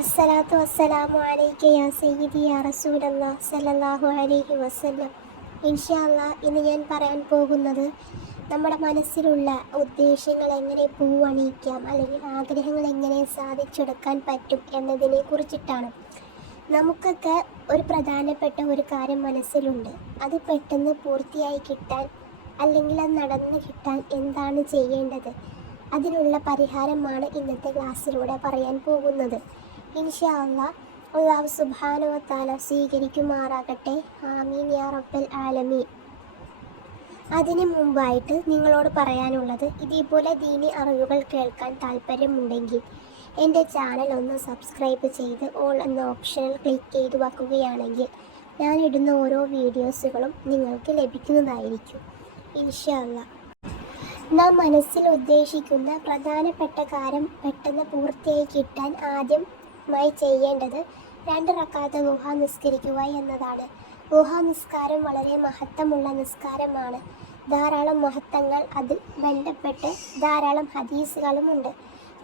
അസ്സലാത്തു വസ്സലാമു അലൈക യാ സയ്യിദി യാ റസൂലല്ലാഹ് സല്ലല്ലാഹു അലൈഹി വസല്ലം. ഇൻഷാ അല്ലാഹ് ഇന്ന് ഞാൻ പറയാൻ പോകുന്നത് നമ്മുടെ മനസ്സിലുള്ള ഉദ്ദേശങ്ങൾ എങ്ങനെ പൂവണിയിക്കാം അല്ലെങ്കിൽ ആഗ്രഹങ്ങൾ എങ്ങനെ സാധിച്ചെടുക്കാൻ പറ്റും എന്നതിനെ കുറിച്ചിട്ടാണ്. നമുക്കൊക്കെ ഒരു പ്രധാനപ്പെട്ട ഒരു കാര്യം മനസ്സിലുണ്ട്. അത് പെട്ടെന്ന് പൂർത്തിയായി കിട്ടാൻ അല്ലെങ്കിൽ അത് നടന്നു കിട്ടാൻ എന്താണ് ചെയ്യേണ്ടത്? അതിനുള്ള പരിഹാരമാണ് ഇന്നത്തെ ക്ലാസ്സിലൂടെ പറയാൻ പോകുന്നത്. ഇൻഷാ അല്ലാഹ് അല്ലാഹു സുബ്ഹാനഹു വ തആല സ്വീകരിക്കുമാറാകട്ടെ. ആമീൻ യാ റബ്ബൽ ആലമീൻ. അതിന് മുമ്പായിട്ട് നിങ്ങളോട് പറയാനുള്ളത്, ഇതേപോലെ ദീനി അറിവുകൾ കേൾക്കാൻ താല്പര്യമുണ്ടെങ്കിൽ എൻ്റെ ചാനൽ ഒന്ന് സബ്സ്ക്രൈബ് ചെയ്ത് ഓൾ എന്ന ഓപ്ഷനിൽ ക്ലിക്ക് ചെയ്ത് വെക്കുകയാണെങ്കിൽ ഞാനിടുന്ന ഓരോ വീഡിയോസുകളും നിങ്ങൾക്ക് ലഭിക്കുന്നതായിരിക്കും ഇൻഷാ അല്ലാഹ്. നാം മനസ്സിൽ ഉദ്ദേശിക്കുന്ന പ്രധാനപ്പെട്ട കാര്യം പെട്ടെന്ന് പൂർത്തിയായി കിട്ടാൻ ആദ്യമായി ചെയ്യേണ്ടത് 2 റക്അത്ത് ളുഹ നിസ്കരിക്കുക എന്നതാണ്. ളുഹ നിസ്കാരം വളരെ മഹത്വമുള്ള നിസ്കാരമാണ്. ധാരാളം മഹത്വങ്ങൾ അതിൽ ബന്ധപ്പെട്ട് ധാരാളം ഹദീസുകളുമുണ്ട്.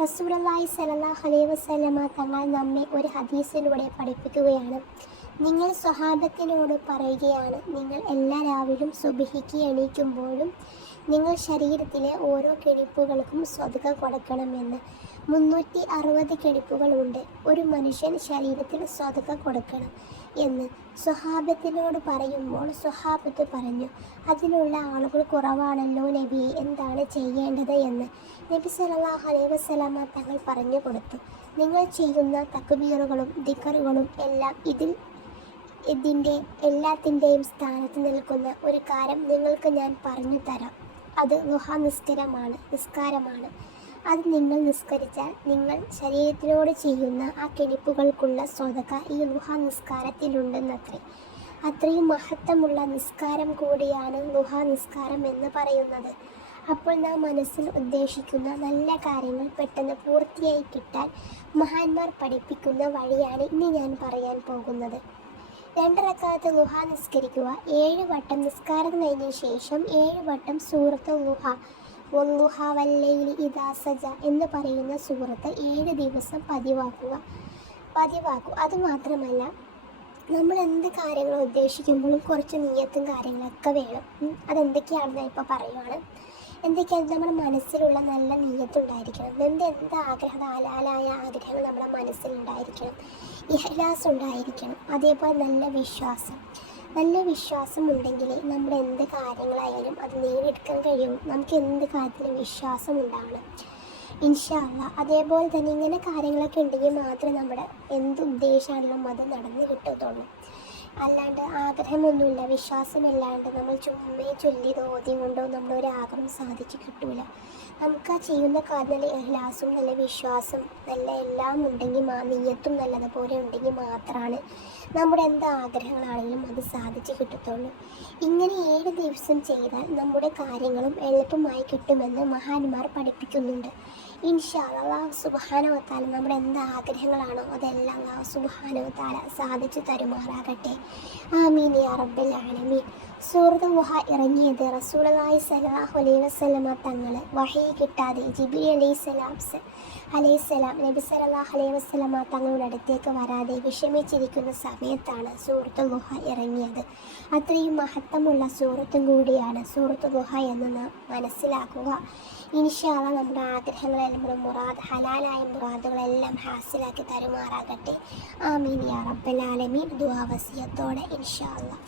റസൂലുള്ളാഹി സ്വല്ലല്ലാഹു അലൈഹി വസല്ലമ തങ്ങൾ നമ്മെ ഒരു ഹദീസിലൂടെ പഠിപ്പിക്കുകയാണ്. നിങ്ങൾ സ്വഹാബത്തിനോട് പറയുകയാണ്, നിങ്ങൾ എല്ലാ രാവിലും സുബ്ഹിക്ക് എണീക്കുമ്പോഴും നിങ്ങൾ ശരീരത്തിലെ ഓരോ കെണിപ്പുകൾക്കും സ്വതക കൊടുക്കണമെന്ന്. 360 കെണിപ്പുകളുണ്ട്. ഒരു മനുഷ്യൻ ശരീരത്തിൽ സ്വതക കൊടുക്കണം എന്ന് സ്വഹാബത്തിനോട് പറയുമ്പോൾ സ്വഹാബത്ത് പറഞ്ഞു, അതിനുള്ള ആളുകൾ കുറവാണല്ലോ നബി, എന്താണ് ചെയ്യേണ്ടത് എന്ന്. നബി സല്ലല്ലാഹു അലൈഹി വസല്ലമ തങ്ങൾ പറഞ്ഞു കൊടുത്തു, നിങ്ങൾ ചെയ്യുന്ന തക്ബീറുകളും ദിക്റുകളും എല്ലാം ഇതിൻ്റെ എല്ലാത്തിൻ്റെയും സ്ഥാനത്ത് നിൽക്കുന്ന ഒരു കാര്യം നിങ്ങൾക്ക് ഞാൻ പറഞ്ഞു തരാം. അത് ളുഹ നിസ്കാരമാണ്. അത് നിങ്ങൾ നിസ്കരിച്ചാൽ നിങ്ങൾ ശരീരത്തിനോട് ചെയ്യുന്ന ആ കെണിപ്പുകൾക്കുള്ള സ്വതക ഈ ളുഹ നിസ്കാരത്തിലുണ്ടെന്നത്രേ. അത്രയും മഹത്വമുള്ള നിസ്കാരം കൂടിയാണ് ളുഹ നിസ്കാരം എന്ന് പറയുന്നത്. അപ്പോൾ നാം മനസ്സിൽ ഉദ്ദേശിക്കുന്ന നല്ല കാര്യങ്ങൾ പെട്ടെന്ന് പൂർത്തിയായി കിട്ടാൻ മഹാന്മാർ പഠിപ്പിക്കുന്ന വഴിയാണ് ഇനി ഞാൻ പറയാൻ പോകുന്നത്. 2 റക്അത്ത് ളുഹ നിസ്കരിക്കുക. 7 വട്ടം നിസ്കാരം കഴിഞ്ഞ ശേഷം 7 വട്ടം സൂറത്ത് ളുഹ, വല്ളുഹ വല്ലൈലി ഇദാ സജ എന്ന് പറയുന്ന സൂറത്ത് 7 ദിവസം പതിവാക്കുക. അതുമാത്രമല്ല, നമ്മൾ എന്ത് കാര്യങ്ങൾ ഉദ്ദേശിക്കുമ്പോഴും കുറച്ച് നിയ്യത്തും കാര്യങ്ങളൊക്കെ വേണം. അതെന്തൊക്കെയാണെന്ന് ഇപ്പോൾ പറയുവാണ്. എന്തൊക്കെയാണ്? നമ്മുടെ മനസ്സിലുള്ള നല്ല നിയ്യത്തുണ്ടായിരിക്കണം. എന്ത് ആഗ്രഹം, ഹലാലായ ആഗ്രഹങ്ങൾ നമ്മുടെ മനസ്സിലുണ്ടായിരിക്കണം. ഇഖ്ലാസ് ഉണ്ടായിരിക്കണം. അതേപോലെ നല്ല വിശ്വാസം ഉണ്ടെങ്കിൽ നമ്മുടെ എന്ത് കാര്യങ്ങളായാലും അത് നേടിയെടുക്കാൻ കഴിയും. നമുക്ക് എന്ത് കാര്യത്തിലും വിശ്വാസം ഉണ്ടാവണം ഇൻഷാ അല്ലാഹ്. അതേപോലെ തന്നെ ഇങ്ങനെ കാര്യങ്ങളൊക്കെ ഉണ്ടെങ്കിൽ മാത്രമേ നമ്മുടെ എന്ത് ഉദ്ദേശമാണെങ്കിലും അത് നടന്നു കിട്ടത്തുള്ളൂ. അല്ലാണ്ട് ആഗ്രഹമൊന്നുമില്ല, വിശ്വാസമില്ലാണ്ട് നമ്മൾ ചൊല്ലി തോതി കൊണ്ടോ നമ്മുടെ ഒരു ആഗ്രഹം സാധിച്ചു കിട്ടൂല. നമുക്ക് ആ ചെയ്യുന്ന കാര്യം നല്ല ഇഖ്ലാസും നല്ല വിശ്വാസം നല്ല എല്ലാം ഉണ്ടെങ്കിൽ നിയ്യത്തും നല്ലതുപോലെ ഉണ്ടെങ്കിൽ മാത്രമാണ് നമ്മുടെ എന്ത് ആഗ്രഹങ്ങളാണെങ്കിലും അത് സാധിച്ചു കിട്ടത്തുള്ളൂ. ഇങ്ങനെ 7 ദിവസം ചെയ്താൽ നമ്മുടെ കാര്യങ്ങളും എളുപ്പമായി കിട്ടുമെന്ന് മഹാന്മാർ പഠിപ്പിക്കുന്നുണ്ട്. ഇൻഷാ അല്ലാഹ് അല്ലാഹു സുബ്ഹാനഹു വ തആല നമ്മുടെ എന്ത് ആഗ്രഹങ്ങളാണോ അതെല്ലാം അല്ലാഹു സുബ്ഹാനഹു വ തആല സാധിച്ചു തരുമാറാകട്ടെ. ആമീൻ യാ റബ്ബൽ ആലമീൻ. സൂറത്ത് ളുഹ ഇറങ്ങിയത് റസൂലുള്ളാഹി സ്വല്ലല്ലാഹു അലൈഹി വസല്ലമ തങ്ങൾ വഹി കിട്ടാതെ ജിബ്രീൽ അലൈഹിസ്സലാം നബി സല്ലല്ലാഹു അലൈഹി വസല്ലമ തങ്ങളുടെ അടുത്തേക്ക് വരാതെ വിഷമിച്ചിരിക്കുന്ന സമയത്താണ് സൂറത്ത് ളുഹ ഇറങ്ങിയത്. അത്രയും മഹത്വമുള്ള സൂറത്തും കൂടിയാണ് സൂറത്ത് ളുഹ എന്ന് നാം മനസ്സിലാക്കുക. ഇൻഷാ അല്ലാഹ് നമ്മുടെ ആഗ്രഹങ്ങളെല്ലാം നമ്മുടെ ഹലാലായ മുറാദുകളെല്ലാം ഹാസിലാക്കി തരുമാറാകട്ടെ. ആമീൻ യാ റബ്ബൽ ആലമീൻ. ദുആ വസിയത്തോടെ ഇൻഷാ അല്ലാഹ്.